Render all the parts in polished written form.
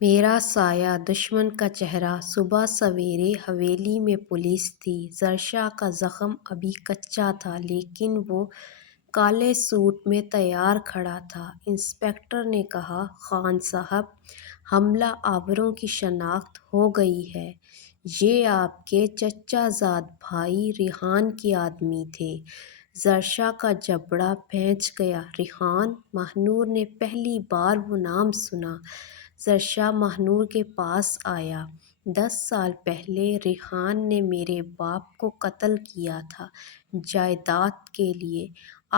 میرا سایہ دشمن کا چہرہ۔ صبح سویرے حویلی میں پولیس تھی۔ زرشا کا زخم ابھی کچا تھا لیکن وہ کالے سوٹ میں تیار کھڑا تھا۔ انسپکٹر نے کہا، خان صاحب، حملہ آوروں کی شناخت ہو گئی ہے۔ یہ آپ کے چچا زاد بھائی ریحان کے آدمی تھے۔ زرشا کا جبڑا پیچ گیا۔ ریحان؟ ماہنور نے پہلی بار وہ نام سنا۔ زرشا ماہنور کے پاس آیا۔ 10 سال پہلے ریحان نے میرے باپ کو قتل کیا تھا جائیداد کے لیے۔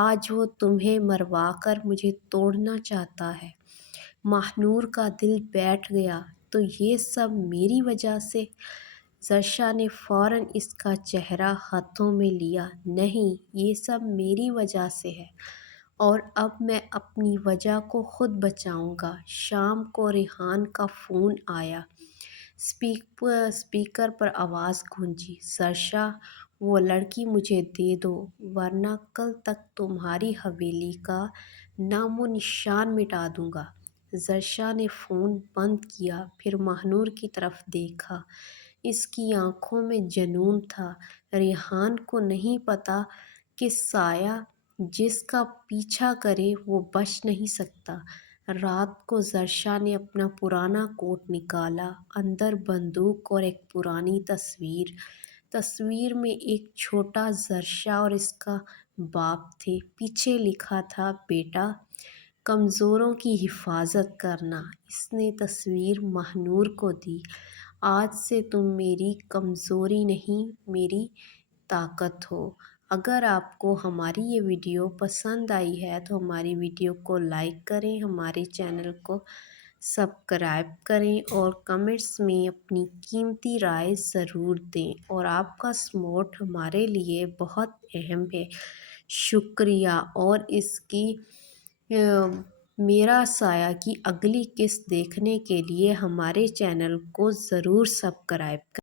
آج وہ تمہیں مروا کر مجھے توڑنا چاہتا ہے۔ ماہنور کا دل بیٹھ گیا۔ تو یہ سب میری وجہ سے؟ زرشا نے فوراً اس کا چہرہ ہاتھوں میں لیا۔ نہیں، یہ سب میری وجہ سے ہے، اور اب میں اپنی وجہ کو خود بچاؤں گا۔ شام کو ریحان کا فون آیا۔ اسپیکر پر آواز گونجی، زرشا، وہ لڑکی مجھے دے دو ورنہ کل تک تمہاری حویلی کا نام و نشان مٹا دوں گا۔ زرشا نے فون بند کیا، پھر ماہنور کی طرف دیکھا۔ اس کی آنکھوں میں جنون تھا۔ ریحان کو نہیں پتا کہ سایہ جس کا پیچھا کرے وہ بچ نہیں سکتا۔ رات کو زرشا نے اپنا پرانا کوٹ نکالا۔ اندر بندوق اور ایک پرانی تصویر۔ تصویر میں ایک چھوٹا زرشا اور اس کا باپ تھے۔ پیچھے لکھا تھا، بیٹا، کمزوروں کی حفاظت کرنا۔ اس نے تصویر ماہنور کو دی۔ آج سے تم میری کمزوری نہیں، میری طاقت ہو۔ اگر آپ کو ہماری یہ ویڈیو پسند آئی ہے تو ہماری ویڈیو کو لائک کریں، ہمارے چینل کو سبسکرائب کریں اور کمنٹس میں اپنی قیمتی رائے ضرور دیں، اور آپ کا سپورٹ ہمارے لیے بہت اہم ہے۔ شکریہ۔ اور اس کی میرا سایہ کی اگلی قسط دیکھنے کے لیے ہمارے چینل کو ضرور سبسکرائب کریں۔